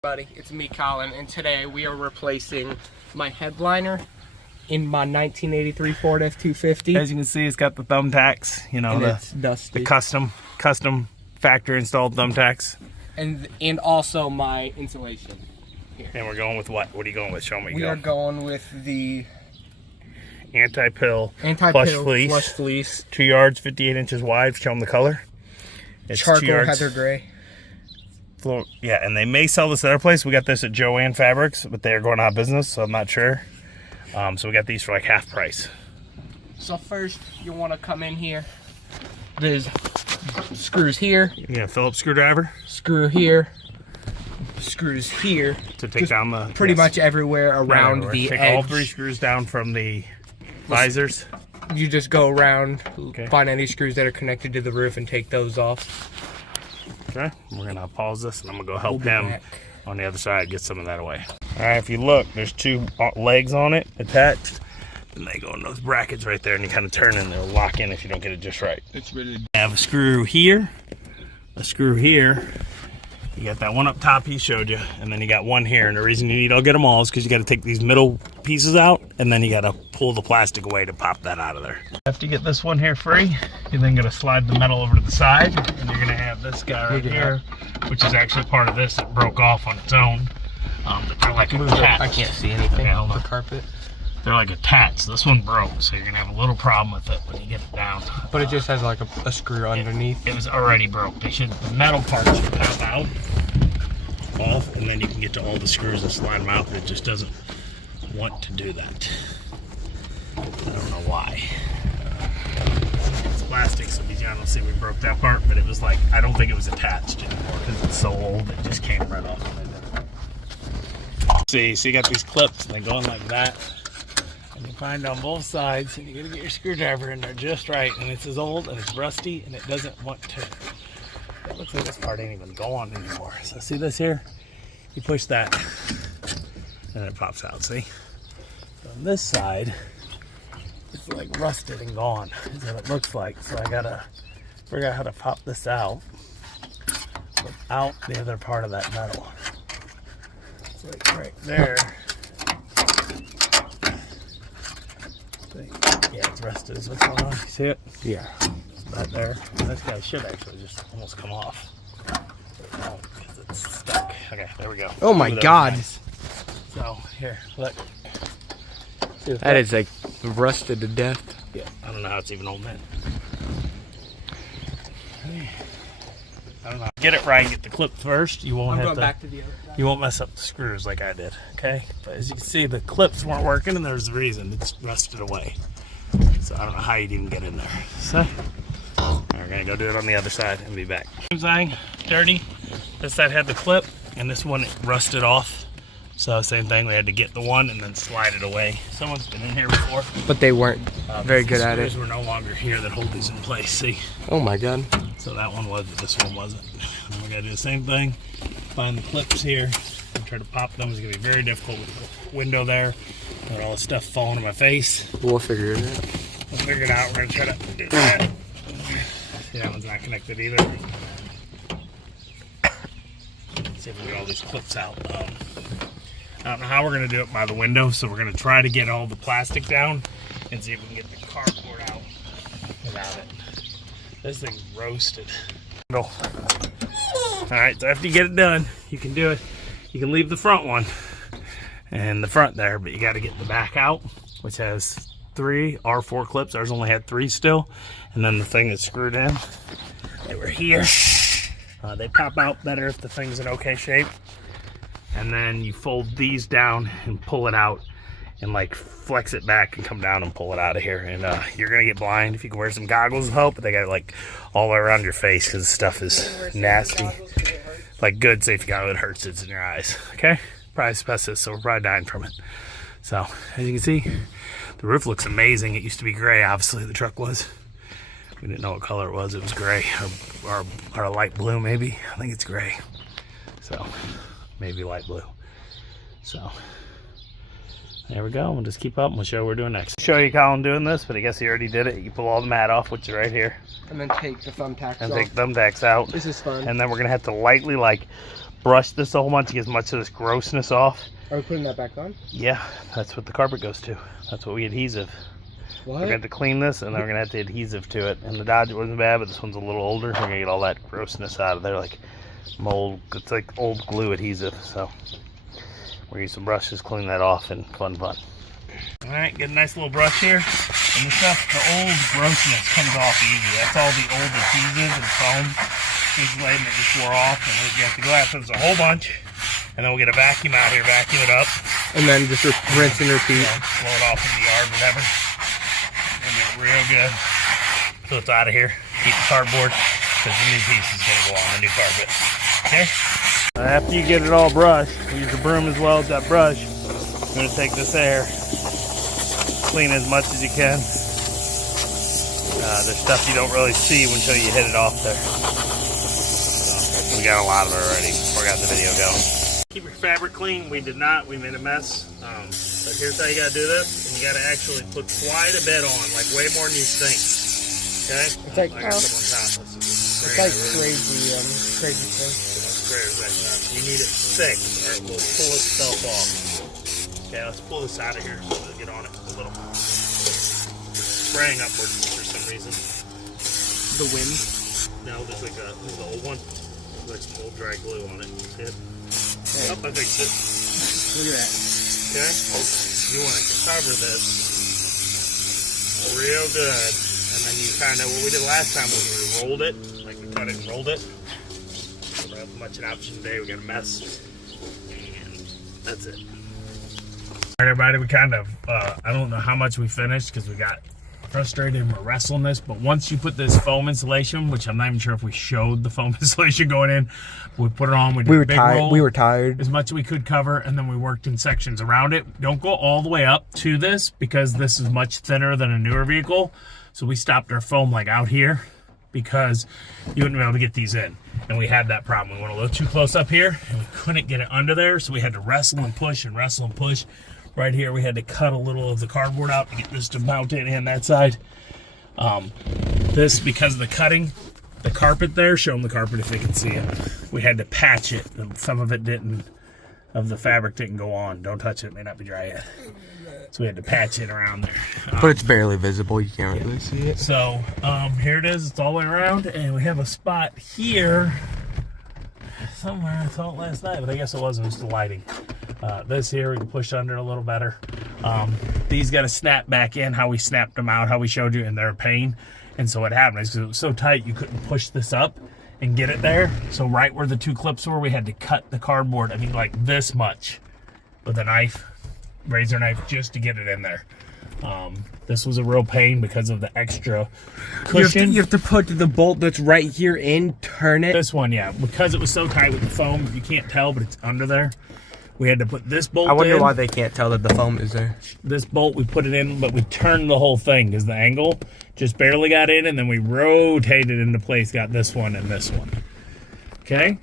Buddy, it's me, Collin, and today we are replacing my headliner in my 1983 Ford F-250. As you can see, it's got the thumbtacks, you know, it's dusty. the custom factory installed thumbtacks. And also my insulation. Here. And we're going with what? What are you going with? Show me. We are going with the anti-pill plush fleece. 2 yards, 58 inches wide. Show them the color. It's charcoal heather gray. Yeah, and they may sell this at our place. We got this at Joanne Fabrics, but they're going out of business, so I'm not sure. So we got these for like half price. So first, you want to come in here. There's screws here. Yeah, Phillips screwdriver. Screw here. Screws here. To take down the... Pretty much everywhere around the take edge. all 3 screws down from the visors. You just go around, find any screws that are connected to the roof and take those off. Okay, we're gonna pause this and I'm gonna go help him on the other side get some of that away. All right, if you look, there's 2 legs on it attached, and they go in those brackets right there, and you kind of turn and they'll lock in if you don't get it just right. It's really... I have a screw here, a screw here. You got that one up top he showed you, and then you got one here. And the reason you need to get them all is because you got to take these middle pieces out, and then you got to pull the plastic away to pop that out of there. After you get this one here free, you're then going to slide the metal over to the side, and you're going to have this guy right here, which is actually part of this that broke off on its own. They're like attached. I can't see anything on the carpet. They're like attached. This one broke, so you're going to have a little problem with it when you get it down. But it just has like a screw underneath. It was already broke. The metal part should pop out off, and then you can get to all the screws and slide them out, but it just doesn't want to do that. I don't know why. It's plastic, so you don't see we broke that part, but it was like, I don't think it was attached anymore because it's so old, it just came right off. See, so you got these clips, and they go in like that. And you find on both sides, and you gotta get your screwdriver in there just right, and it's as old and it's rusty and it doesn't want to. It looks like this part ain't even going anymore. So see this here? You push that and it pops out, see? So on this side, it's like rusted and gone, is what it looks like. So I gotta figure out how to pop this out without the other part of that metal. It's like right there. Yeah, it's rusted. Is what's going on? You see it? Yeah. Right there. This guy should actually just almost come off. Because it's stuck. Okay, there we go. Oh my God. Nice. So, here, look. That is like rusted to death. Yeah, I don't know how it's even old man. I don't know. Get it right. Get the clip first. You won't have to. Back to the other side. You won't mess up the screws like I did. Okay. But as you can see, the clips weren't working, and there's a reason. It's rusted away. So I don't know how you'd even get in there. So we're gonna go do it on the other side and be back. Same thing, dirty. This side had the clip, and this one it rusted off. So same thing. We had to get the one and then slide it away. Someone's been in here before, but they weren't very good at it. Screws were no longer here that hold these in place. See? Oh my God. So that one was, but this one wasn't. And we gotta do the same thing. Find the clips here and try to pop them. It's gonna be very difficult with the window there. Got all the stuff falling in my face. We'll figure it out. We'll figure it out. We're gonna try to do that. See, that one's not connected either. Let's see if we can get all these clips out. I don't know how we're gonna do it by the window, so we're gonna try to get all the plastic down and see if we can get the cardboard out without it. This thing's roasted. All right, so after you get it done, you can do it. You can leave the front one and the front there, but you got to get the back out, which has 3 or 4 clips. Ours only had 3 still, and then the thing that's screwed in, they were here. They pop out better if the thing's in okay shape. And then you fold these down and pull it out and like flex it back and come down and pull it out of here. And you're gonna get blind. If you can wear some goggles will help, but they got it like all the way around your face because the stuff is nasty. Like good, say if you got it, it hurts, it's in your eyes. Okay? Probably asbestos, so we're probably dying from it. So as you can see, the roof looks amazing. It used to be gray, obviously the truck was. We didn't know what color it was. It was gray or a light blue maybe. I think it's gray. So maybe light blue. So there we go. We'll just keep up and we'll show what we're doing next. Show you Collin doing this, but I guess he already did it. You pull all the mat off, which is right here. And then take the thumbtacks off. And take thumbtacks out. This is fun. And then we're gonna have to lightly like brush this a whole bunch to get as much of this grossness off. Are we putting that back on? Yeah, that's what the carpet goes to. That's what we adhesive. What? We're gonna have to clean this, and then we're gonna have to adhesive to it. And the Dodge wasn't bad, but this one's a little older. We're gonna get all that grossness out of there, like mold. It's like old glue adhesive. So we're gonna use some brushes, clean that off, and fun. All right, get a nice little brush here, and the stuff, the old grossness comes off easy. That's all the old adhesive and foam insulating that just wore off, and we have to go after this a whole bunch, and then we'll get a vacuum out here, vacuum it up, and then just rinse and repeat. Blow it off in the yard, whatever. And get it real good. So it's out of here. Keep the cardboard, because the new piece is going to go on the new carpet. Okay? After you get it all brushed, use the broom as well as that brush. I'm going to take this air, clean as much as you can. There's stuff you don't really see until you hit it off there. So, we got a lot of it already before I got the video going. Keep your fabric clean. We did not. We made a mess. But here's how you got to do this. And you got to actually put quite a bit on, like way more than you think. Okay? It's like, I got some on top. It's like crazy thing. You need it thick, or it will pull itself off. Okay, let's pull this out of here so we'll get on it a little. It's spraying upwards for some reason. The wind? No, there's like there's an old one. There's some old dry glue on it. See it? Okay. Oh, I fixed it. Look at that. Okay? You want to cover this real good. And then you kind of, what we did last time was we rolled it. Like we cut it and rolled it. We don't have much an option today. We got a mess. And that's it. All right, everybody, we kind of, I don't know how much we finished because we got frustrated and we're wrestling this, but once you put this foam insulation, which I'm not even sure if we showed the foam insulation going in, we put it on, we were tired. We were tired. As much as we could cover, and then we worked in sections around it. Don't go all the way up to this because this is much thinner than a newer vehicle. So we stopped our foam like out here because you wouldn't be able to get these in. And we had that problem. We went a little too close up here and we couldn't get it under there. So we had to wrestle and push and wrestle and push. Right here, we had to cut a little of the cardboard out to get this to mount it in that side. This, because of the cutting, the carpet there, show them the carpet if they can see it. We had to patch it. Some of it didn't, of the fabric didn't go on. Don't touch it, it may not be dry yet. So we had to patch it around there. But it's barely visible, you can't really see it. So here it is, it's all the way around, and we have a spot here somewhere. I thought last night, but I guess it wasn't, it was the lighting. This here, we can push under a little better. These got to snap back in, how we snapped them out, how we showed you, and they're a pain. And so what happened is, 'cause it was so tight, you couldn't push this up and get it there. So right where the two clips were, we had to cut the cardboard, I mean like this much, with a knife, razor knife, just to get it in there. This was a real pain because of the extra cushion. You have to put the bolt that's right here in, turn it. This one, yeah, because it was so tight with the foam, you can't tell, but it's under there. We had to put this bolt in. I wonder why they can't tell that the foam is there. This bolt, we put it in, but we turned the whole thing because the angle just barely got in, and then we rotated into place, got this one and this one. Okay?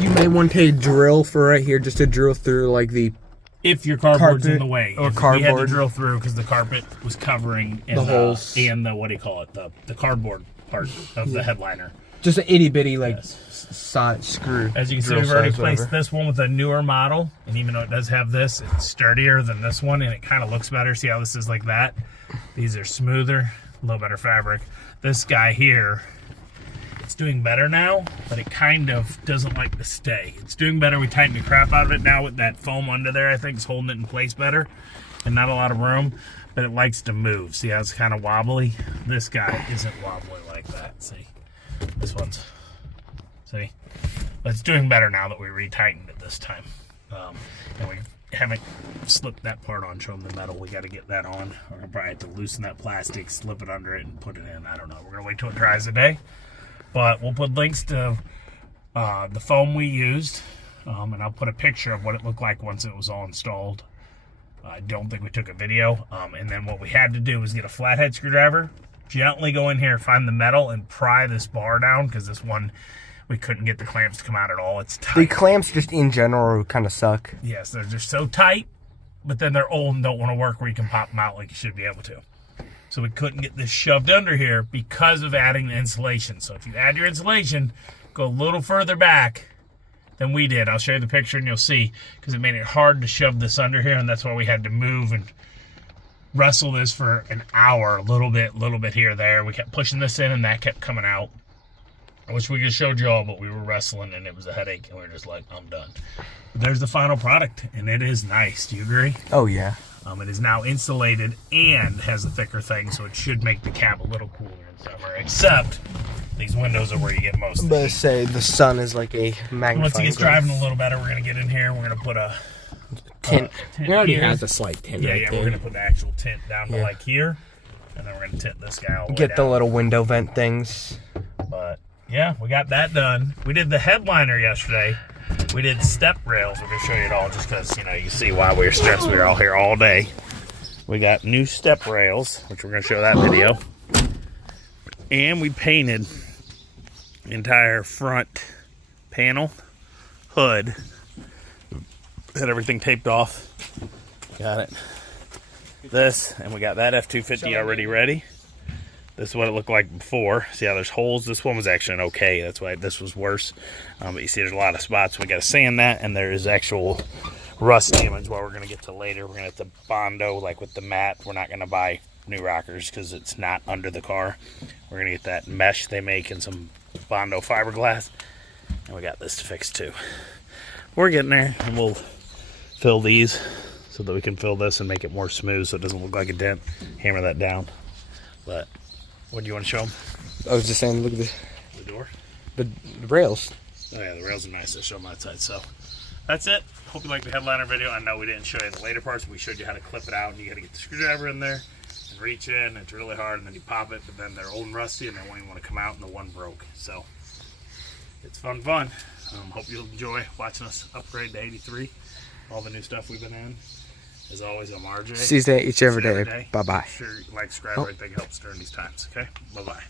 You may want to drill for right here, just to drill through like the... If your cardboard's in the way. Or if cardboard. We had to drill through because the carpet was covering in the holes. And the, what do you call it, the cardboard part of the headliner. Just an itty bitty like Yes. side screw. As you can see, we've already placed this one with a newer model, and even though it does have this, it's sturdier than this one, and it kind of looks better. See how this is like that? These are smoother, a little better fabric. This guy here, it's doing better now, but it kind of doesn't like to stay. It's doing better. We tightened the crap out of it now with that foam under there. I think it's holding it in place better, and not a lot of room, but it likes to move. See how it's kind of wobbly? This guy isn't wobbly like that. See, this one's. See, but it's doing better now that we retightened it this time, and we haven't slipped that part on. Show them the metal. We got to get that on. We're gonna probably have to loosen that plastic, slip it under it, and put it in. I don't know. We're gonna wait till it dries today, but we'll put links to the foam we used, and I'll put a picture of what it looked like once it was all installed. I don't think we took a video, and then what we had to do was get a flathead screwdriver, gently go in here, find the metal, and pry this bar down because this one. We couldn't get the clamps to come out at all. It's tight. The clamps just in general kind of suck. Yes, they're just so tight, but then they're old and don't want to work where you can pop them out like you should be able to. So we couldn't get this shoved under here because of adding the insulation. So if you add your insulation, go a little further back, than we did. I'll show you the picture and you'll see, because it made it hard to shove this under here, and that's why we had to move and wrestle this for an hour, a little bit here or there. We kept pushing this in and that kept coming out. I wish we could have showed you all, but we were wrestling and it was a headache, and we were just like, I'm done. But there's the final product, and it is nice. Do you agree? Oh yeah. It is now insulated and has a thicker thing, so it should make the cab a little cooler in summer, except these windows are where you get most of But the heat. say the sun is like a magnifying Once it gets glass. driving a little better, we're going to get in here. We're going to put a Tint. tint We already here. has a slight tint Yeah, right yeah, there. we're going to put the actual tint down to Yeah. like here, and then we're going to tint this guy all the way Get the down. little window vent things. But yeah, we got that done. We did the headliner yesterday. We did step rails. We're going to show you it all just because, you know, you see why we were stressed. We were all here all day. We got new step rails, which we're going to show that video. And we painted the entire front panel, hood. Had everything taped off. Got it. This, and we got that F-250 already ready. This is what it looked like before. See how there's holes? This one was actually an okay. That's why this was worse. But you see there's a lot of spots. We got to sand that, and there is actual rust damage. What we're going to get to later. We're going to have to Bondo, like with the mat. We're not going to buy new rockers because it's not under the car. We're going to get that mesh they make and some Bondo fiberglass. And we got this to fix too. We're getting there, and we'll fill these so that we can fill this and make it more smooth so it doesn't look like a dent. Hammer that down. But what do you want to show them? I was just saying, look at The door? the rails. Oh yeah, the rails are nice. I'll show them outside. So that's it. Hope you liked the headliner video. I know we didn't show you the later parts. We showed you how to clip it out, and you got to get the screwdriver in there and reach in. It's really hard, and then you pop it, but then they're old and rusty, and they won't even want to come out, and the one broke. So it's fun. Hope you'll enjoy watching us upgrade to 83. All the new stuff we've been in. As always, I'm RJ. See you each every See you day. Bye bye. Sure, like, subscribe, everything helps during these times. Okay, bye bye.